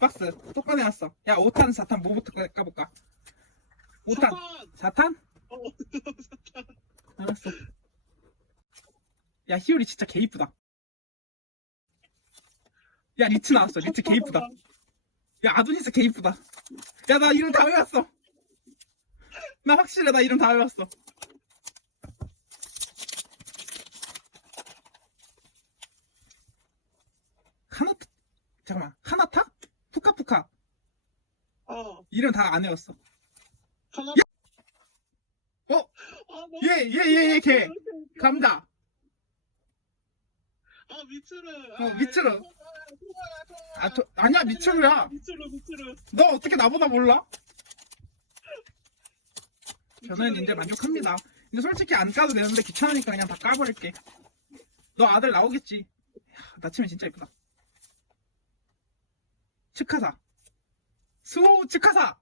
박스 또 꺼내왔어. 야 5탄 4탄 뭐부터 꺼- 까볼까? 5탄 사탄! 4탄? 어, 알았어. 야 희율이 진짜 개 이쁘다. 야 리츠 나왔어. 리츠 개 이쁘다. 야 아도니스 개 이쁘다. 야 나 이름 다 외웠어. 나 확실해 나 이름 다 외웠어. 하나타 잠깐만 하나타? 푸카푸카 어, 이름 다 안 외웠어. 하나. 어? 아, 너무 얘 얘 얘 얘 걔 웃겨. 감자. 아, 미츠루. 어, 미츠루. 아 저, 아니야 미츠루야. 미츠루, 미츠루. 너 어떻게 나보다 몰라? 저는 이제 만족합니다. 이제 솔직히 안 까도 되는데 귀찮으니까 그냥 다 까버릴게. 너 아들 나오겠지. 나 치면 진짜 이쁘다. 츠카사. 스호우 츠카사.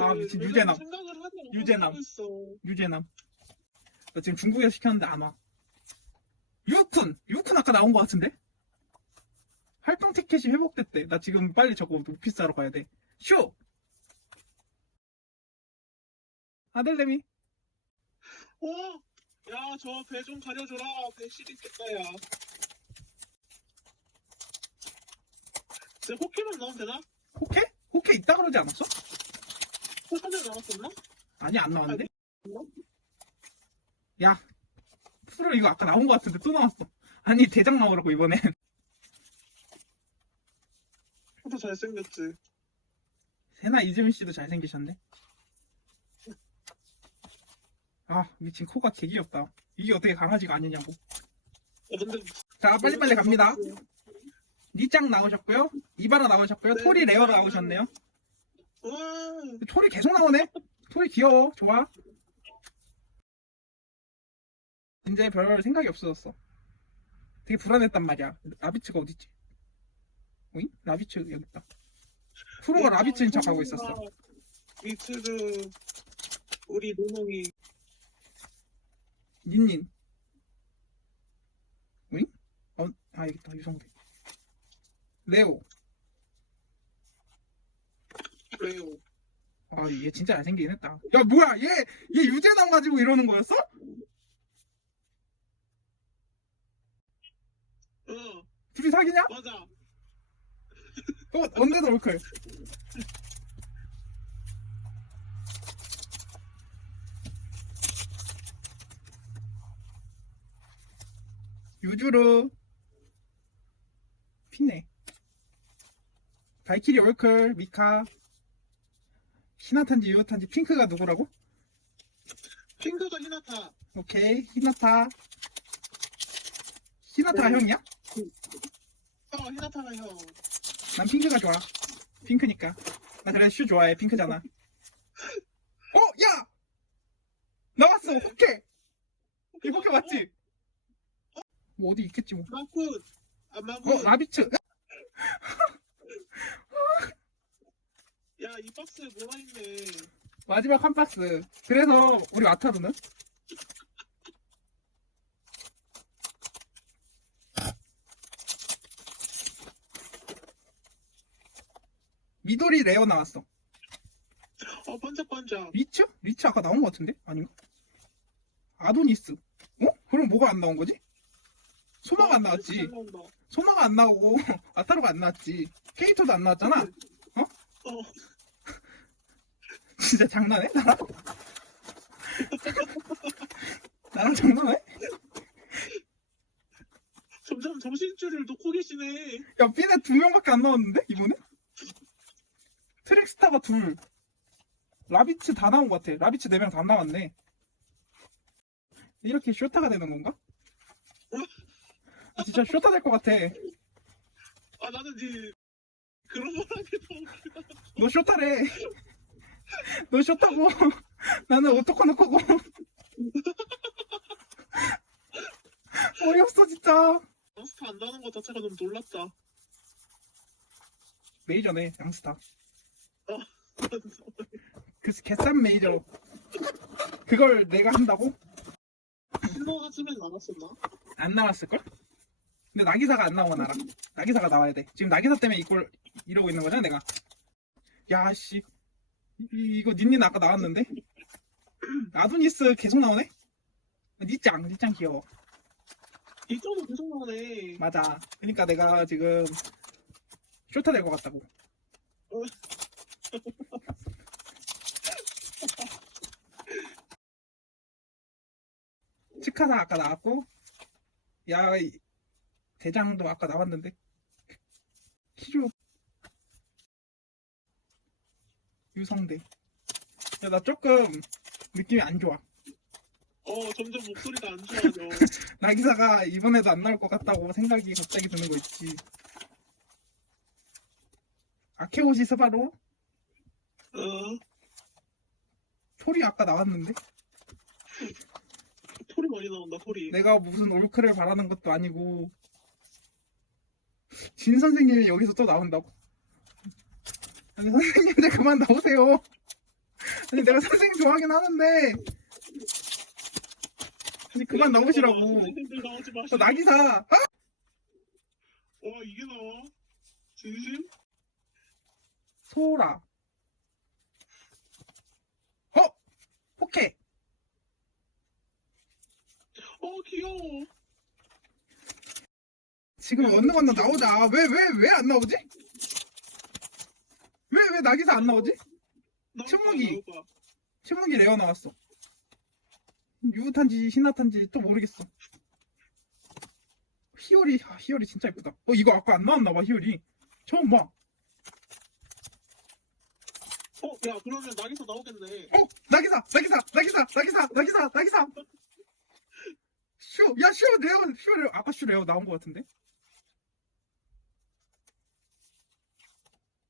아, 미친, 왜 유재남. 않고 유재남. 유재남. 너 지금 중국에서 시켰는데 안 와. 유쿤. 유쿤 아까 나온 것 같은데? 활동 티켓이 회복됐대. 나 지금 빨리 저거 오피스 하러 가야 돼. 쇼! 아들내미. 어? 야, 저 배 좀 가려줘라. 배 시리 겠다, 야. 호키만 넣으면 되나? 호케? 호케 있다 그러지 않았어? 호키만 나왔었나? 아니 안 나왔는데? 야 프로 이거 아까 나온 것 같은데 또 나왔어 아니 대장 나오라고 이번엔 호도 잘생겼지. 세나 이재민 씨도 잘생기셨네 아 미친 코가 개 귀엽다 이게 어떻게 강아지가 아니냐고 어, 근데. 자 빨리빨리 갑니다 니짱 나오셨고요. 이바라 나오셨고요. 네. 토리 레어로 나오셨네요. 와, 토리 계속 나오네. 토리 귀여워. 좋아. 이제 별 생각이 없어졌어. 되게 불안했단 말이야. 라비츠가 어딨지? 오잉? 라비츠 여기 있다. 프로가 라비츠인 척하고 있었어. 미츠루, 우리 노몽이. 닌닌. 오잉? 어, 아 여기 있다. 유성대 레오 레오. 아 얘 진짜 잘생기긴 했다 야 뭐야 얘 얘 유재남 가지고 이러는 거였어? 어, 둘이 사귀냐? 맞아. 어 언제도 올클 유주르 피네 발키리 올클 미카 히나탄지 유효탄지 핑크가 누구라고? 핑크가 히나타. 오케이 히나타 히나타가 네. 형이야? 어, 히나타가 형. 난 핑크가 좋아 핑크니까 나 그래 슈 좋아해 핑크잖아 어? 야! 나왔어 호케 이 호케 맞지? 뭐 어디 있겠지 뭐 마쿠. 아, 마쿠. 어 라비츠 야, 이 박스에 뭐가 있네. 마지막 한 박스 그래서 우리 아타루는? 미도리 레어 나왔어 어, 반짝반짝. 리츠? 리츠 아까 나온 것 같은데? 아닌가? 아도니스 어? 그럼 뭐가 안 나온 거지? 소마가 안 나왔지 잘 나온다. 소마가 안 나오고 아타루가 안 나왔지 케이토도 안 나왔잖아 어, 진짜 장난해? 나랑? 나랑 장난해? 점점 정신줄을 놓고 계시네. 야 삐네 두 명밖에 안 나왔는데 이번에? 트랙스타가 둘 라비츠 다 나온 것 같아 라비츠 네 명 다 나왔네 이렇게 쇼타가 되는 건가? 아, 진짜 쇼타 될 것 같아 아, 나는 이제 그런 말 하기 너무 웃기다. 너 쇼타래 너 쇼타고. 나는 오토코노코고. 어이없어 진짜. 몬스터 안다는 것 자체가 너무 놀랍다. 메이저네 양스타. 그 개싼 메이저. 그걸 내가 한다고? 신노가 쓰면 나왔었나? 안 나왔을걸? 근데 나기사가 안 나와 나랑. 나기사가 나와야 돼. 지금 나기사 때문에 이걸 이러고 있는 거잖아 내가. 야씨 이거 닌닌 아까 나왔는데? 아도니스 계속 나오네? 니짱 니짱 귀여워. 이쪽도 계속 나오네. 맞아. 그러니까 내가 지금 쇼타 될 것 같다고. 치카사 아까 나왔고 야 이- 대장도 아까 나왔는데? 키류 유성대. 야 나 조금 느낌이 안 좋아. 어, 점점 목소리가 안 좋아져. 나기사가 이번에도 안 나올 것 같다고 생각이 갑자기 드는 거 있지. 아케오시 스바로? 어, 토리 아까 나왔는데? 소리 많이 나온다, 소리. 내가 무슨 올크를 바라는 것도 아니고. 진 선생님이 여기서 또 나온다고 아니 선생님들 그만 나오세요 아니 내가 선생님 좋아하긴 하는데 아니 그만 나오시라고 선생님들 나오지 마시고. 어, 나기사 아! 와, 이게 나와? 진심? 소라 어? 호케 어, 귀여워. 지금 얻는 건너 나오자 왜 왜 왜 안 나오지? 나기사 안 나오지? 침묵이. 침묵이 레어 나왔어. 유탄지 신화탄지 또 모르겠어. 히오리 아, 히오리 진짜 예쁘다. 어 이거 아까 안 나왔나 봐 히오리. 처음 봐. 어, 야, 그러면 나기서 나오겠네. 어 나기사 나기사 나기사 나기사 나기사 나기사. 슈야슈 레어 슈 레어 아까 슈 레어 나온 것 같은데.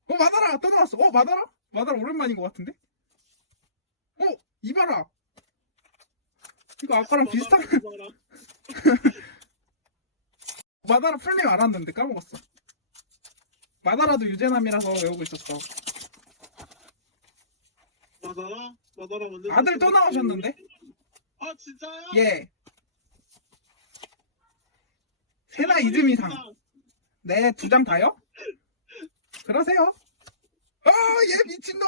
어 마다라 또 나왔어. 어 마다라 마다라 오랜만인 것 같은데. 어 이봐라. 이거 아까랑 비슷한 마다라, 풀네임 알았는데 까먹었어. 마다라도 유재남이라서 외우고 있었어. 마다라? 마다라 완전. 아들 또 나오셨는데? 아, 진짜요? 예. 세나 이즈미상. 네, 두 장 다요? 그러세요. 아, 얘 미친놈!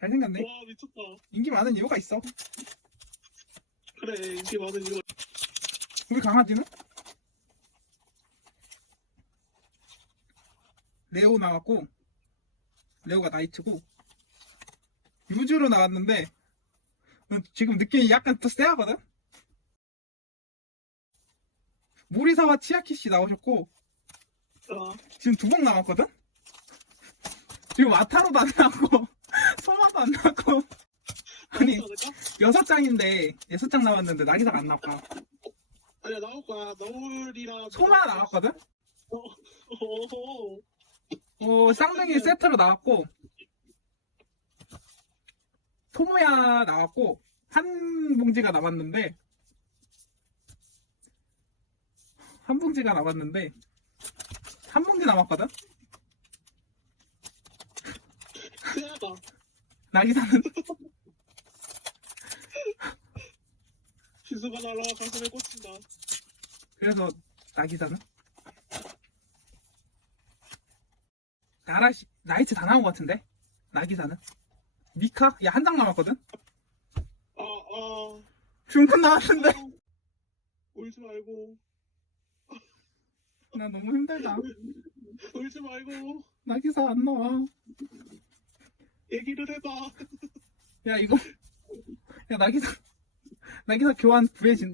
잘생겼네. 와, 미쳤다. 인기 많은 이유가 있어. 그래, 인기 많은 이유. 우리 강아지는? 레오 나왔고, 레오가 나이트고, 유주로 나왔는데, 어, 지금 느낌이 약간 또 쎄하거든? 모리사와 치아키씨 나오셨고, 아, 지금 두 번 남았거든? 지금 아타로도 안 나왔고, 소마도 안 나왔고, 아니, 나올까? 여섯 장인데, 여섯 장 남았는데, 나기사가 안 나왔고, 아니야, 나올 거야. 나올이라. 소마 나왔거든? 어허. 어, 쌍둥이 세트로 나왔고, 토모야 나왔고, 한 봉지가 남았는데, 한 봉지가 남았는데, 한 봉지 남았거든? 세하다. 나기사는, 기수가 날아 가슴에 꽂힌다. 그래서, 나기사는? 나라시, 나이트 다 나온 것 같은데? 나기사는? 미카? 야, 한 장 남았거든? 아, 아. 중간 나왔는데? 아. 울지 말고. 나 너무 힘들다. 울지 말고. 나 기사 안 나와. 얘기를 해봐. 야, 이거. 야, 나 기사. 나 기사 교환 구해진,